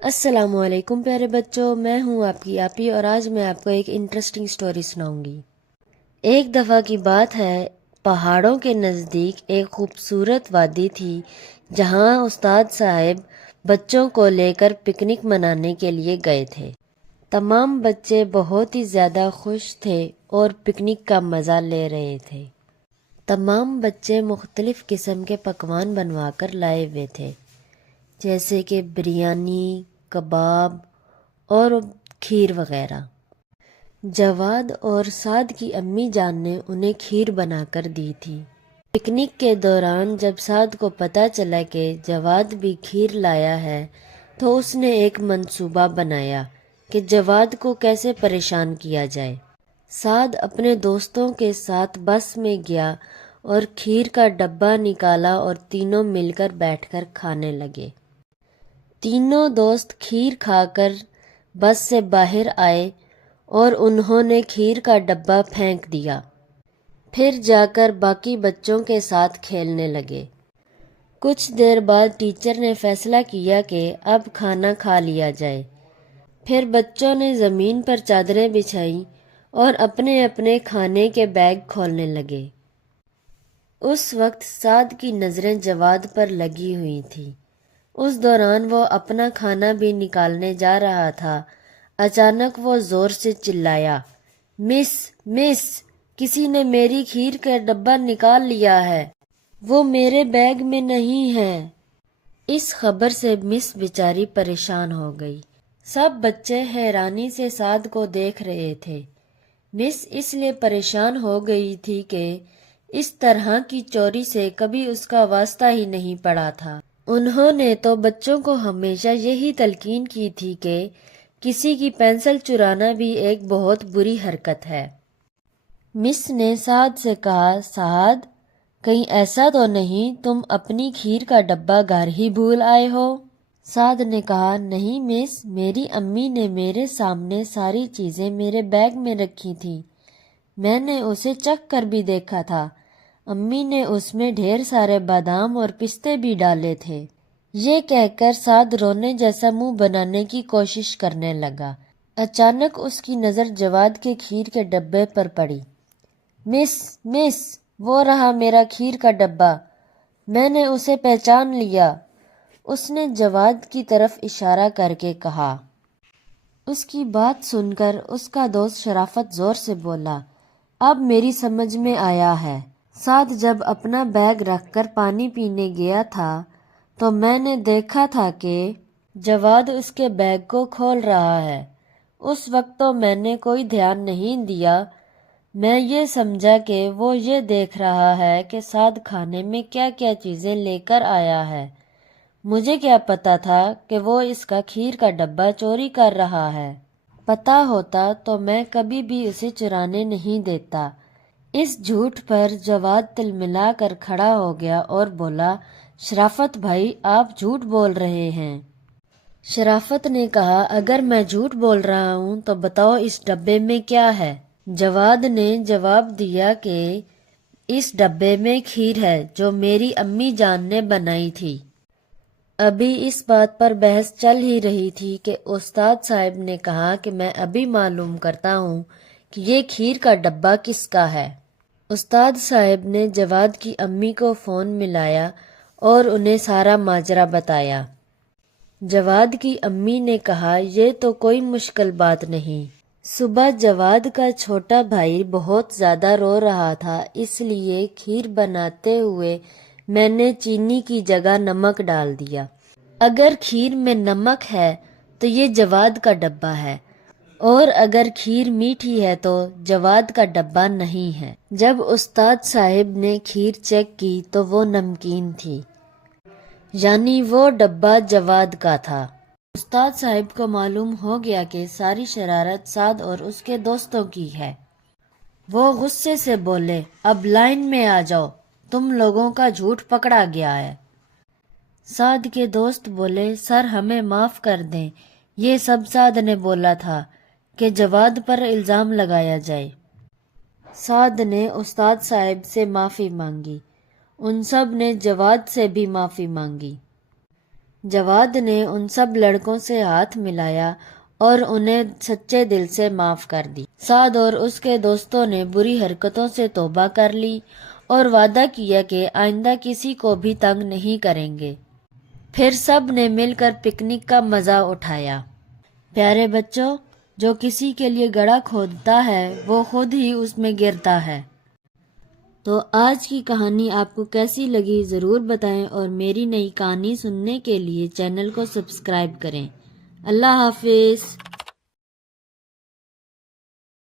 السلام علیکم پیارے بچوں، میں ہوں آپ کی آپی اور آج میں آپ کو ایک انٹرسٹنگ سٹوری سناؤں گی۔ ایک دفعہ کی بات ہے، پہاڑوں کے نزدیک ایک خوبصورت وادی تھی جہاں استاد صاحب بچوں کو لے کر پکنک منانے کے لیے گئے تھے۔ تمام بچے بہت ہی زیادہ خوش تھے اور پکنک کا مزہ لے رہے تھے۔ تمام بچے مختلف قسم کے پکوان بنوا کر لائے ہوئے تھے، جیسے کہ بریانی، کباب اور کھیر وغیرہ۔ جواد اور سعد کی امی جان نے انہیں کھیر بنا کر دی تھی۔ پکنک کے دوران جب سعد کو پتہ چلا کہ جواد بھی کھیر لایا ہے تو اس نے ایک منصوبہ بنایا کہ جواد کو کیسے پریشان کیا جائے۔ سعد اپنے دوستوں کے ساتھ بس میں گیا اور کھیر کا ڈبہ نکالا اور تینوں مل کر بیٹھ کر کھانے لگے۔ تینوں دوست کھیر کھا کر بس سے باہر آئے اور انہوں نے کھیر کا ڈبہ پھینک دیا، پھر جا کر باقی بچوں کے ساتھ کھیلنے لگے۔ کچھ دیر بعد ٹیچر نے فیصلہ کیا کہ اب کھانا کھا لیا جائے۔ پھر بچوں نے زمین پر چادریں بچھائیں اور اپنے اپنے کھانے کے بیگ کھولنے لگے۔ اس وقت سعد کی نظریں جواد پر لگی ہوئی تھیں۔ اس دوران وہ اپنا کھانا بھی نکالنے جا رہا تھا، اچانک وہ زور سے چلایا، مس مس، کسی نے میری کھیر کا ڈبہ نکال لیا ہے، وہ میرے بیگ میں نہیں ہے۔ اس خبر سے مس بیچاری پریشان ہو گئی۔ سب بچے حیرانی سے سعد کو دیکھ رہے تھے۔ مس اس لیے پریشان ہو گئی تھی کہ اس طرح کی چوری سے کبھی اس کا واسطہ ہی نہیں پڑا تھا۔ انہوں نے تو بچوں کو ہمیشہ یہی تلقین کی تھی کہ کسی کی پینسل چرانا بھی ایک بہت بری حرکت ہے۔ مس نے سعد سے کہا، سعد، کہیں ایسا تو نہیں تم اپنی کھیر کا ڈبہ گھر ہی بھول آئے ہو؟ سعد نے کہا، نہیں مس، میری امی نے میرے سامنے ساری چیزیں میرے بیگ میں رکھی تھی، میں نے اسے چکھ کر بھی دیکھا تھا، امی نے اس میں ڈھیر سارے بادام اور پستے بھی ڈالے تھے۔ یہ کہہ کر سعد رونے جیسا منہ بنانے کی کوشش کرنے لگا۔ اچانک اس کی نظر جواد کے کھیر کے ڈبے پر پڑی۔ مس مس، وہ رہا میرا کھیر کا ڈبہ، میں نے اسے پہچان لیا، اس نے جواد کی طرف اشارہ کر کے کہا۔ اس کی بات سن کر اس کا دوست شرافت زور سے بولا، اب میری سمجھ میں آیا ہے۔ سعد جب اپنا بیگ رکھ کر پانی پینے گیا تھا تو میں نے دیکھا تھا کہ جواد اس کے بیگ کو کھول رہا ہے۔ اس وقت تو میں نے کوئی دھیان نہیں دیا، میں یہ سمجھا کہ وہ یہ دیکھ رہا ہے کہ سعد کھانے میں کیا کیا چیزیں لے کر آیا ہے۔ مجھے کیا پتا تھا کہ وہ اس کا کھیر کا ڈبہ چوری کر رہا ہے، پتا ہوتا تو میں کبھی بھی اسے چرانے نہیں دیتا۔ اس جھوٹ پر جواد تلملا کر کھڑا ہو گیا اور بولا، شرافت بھائی، آپ جھوٹ بول رہے ہیں۔ شرافت نے کہا، اگر میں جھوٹ بول رہا ہوں تو بتاؤ اس ڈبے میں کیا ہے؟ جواد نے جواب دیا کہ اس ڈبے میں کھیر ہے جو میری امی جان نے بنائی تھی۔ ابھی اس بات پر بحث چل ہی رہی تھی کہ استاد صاحب نے کہا کہ میں ابھی معلوم کرتا ہوں کہ یہ کھیر کا ڈبہ کس کا ہے۔ استاد صاحب نے جواد کی امی کو فون ملایا اور انہیں سارا ماجرا بتایا۔ جواد کی امی نے کہا، یہ تو کوئی مشکل بات نہیں۔ صبح جواد کا چھوٹا بھائی بہت زیادہ رو رہا تھا، اس لیے کھیر بناتے ہوئے میں نے چینی کی جگہ نمک ڈال دیا۔ اگر کھیر میں نمک ہے تو یہ جواد کا ڈبہ ہے، اور اگر کھیر میٹھی ہے تو جواد کا ڈبہ نہیں ہے۔ جب استاد صاحب نے کھیر چیک کی تو وہ نمکین تھی، یعنی وہ ڈبہ جواد کا تھا۔ استاد صاحب کو معلوم ہو گیا کہ ساری شرارت سعد اور اس کے دوستوں کی ہے۔ وہ غصے سے بولے، اب لائن میں آ جاؤ، تم لوگوں کا جھوٹ پکڑا گیا ہے۔ سعد کے دوست بولے، سر ہمیں معاف کر دیں، یہ سب سعد نے بولا تھا کہ جواد پر الزام لگایا جائے۔ سعد نے استاد صاحب سے معافی مانگی، ان سب نے جواد سے بھی معافی مانگی۔ جواد نے ان سب لڑکوں سے ہاتھ ملایا اور انہیں سچے دل سے معاف کر دی۔ سعد اور اس کے دوستوں نے بری حرکتوں سے توبہ کر لی اور وعدہ کیا کہ آئندہ کسی کو بھی تنگ نہیں کریں گے۔ پھر سب نے مل کر پکنک کا مزہ اٹھایا۔ پیارے بچوں، جو کسی کے لیے گڑھا کھودتا ہے وہ خود ہی اس میں گرتا ہے۔ تو آج کی کہانی آپ کو کیسی لگی ضرور بتائیں، اور میری نئی کہانی سننے کے لیے چینل کو سبسکرائب کریں۔ اللہ حافظ۔